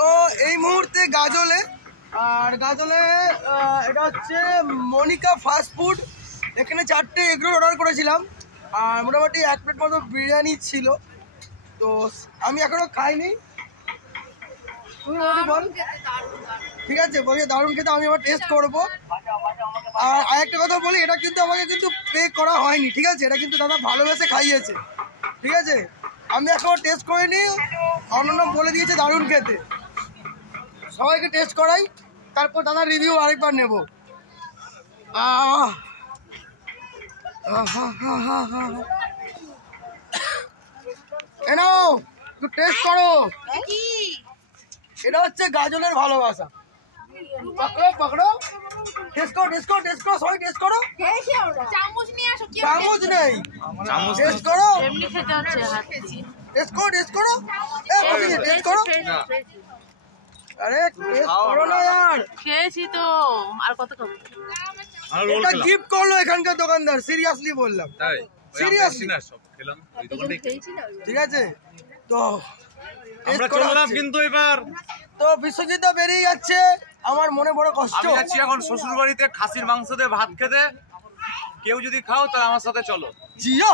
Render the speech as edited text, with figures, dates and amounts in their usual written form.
তো এই মুহূর্তে গাজলে, আর গাজলে এটা হচ্ছে মনিকা ফাস্ট ফুড। এখানে 4টে এগরোল অর্ডার করেছিলাম আর মোটামুটি 1 প্লেট মতো বিরিয়ানি ছিল। তো আমি এখনো খাইনি, তুমি বল। ঠিক আছে, বলি দারুণ খেতে, আমি আবার টেস্ট করবো। আর আরেকটা কথা বলি, এটা কিন্তু আমাকে কিন্তু পে করা হয়নি, ঠিক আছে? এটা কিন্তু দাদা ভালোবেসে খাইয়েছে, ঠিক আছে? আমি এখন টেস্ট করিনি, অনন্য বলে দিয়েছে দারুণ খেতে। সবাইকে টেস্ট করাই, তারপর দাদা রিভিউ আরেকবার নেব। এনাও একটু টেস্ট করো। এটা হচ্ছে গাজলের ভালোবাসা। পকড়ো পকড়ো, টেস্ট করো টেস্ট করো টেস্ট করো, সবাই টেস্ট করো। চামচ নিয়ে আসো। চামচ নেই, টেস্ট করো। এমনি খেতে হচ্ছে, টেস্ট করো টেস্ট করো। টেস্ট করো। আরে টেস্ট করো না यार, খেয়েছি তো, আর কত খাবো? এটা গিফট করলো এখানকার দোকানদার, সিরিয়াসলি বললাম, তাই সিরিয়াসলি না, সব খেলাম ওই দোকানে, ঠিক আছে? তো আমরা চললাম কিন্তু এবার তো বিশ্বজিৎ বেরিয়ে যাচ্ছে, আমার মনে বড় কষ্ট। আমি যাচ্ছি এখন শ্বশুর বাড়িতে খাসির মাংস দিয়ে ভাত খেতে, কেউ যদি খাও তাহলে আমার সাথে চলো। জিও।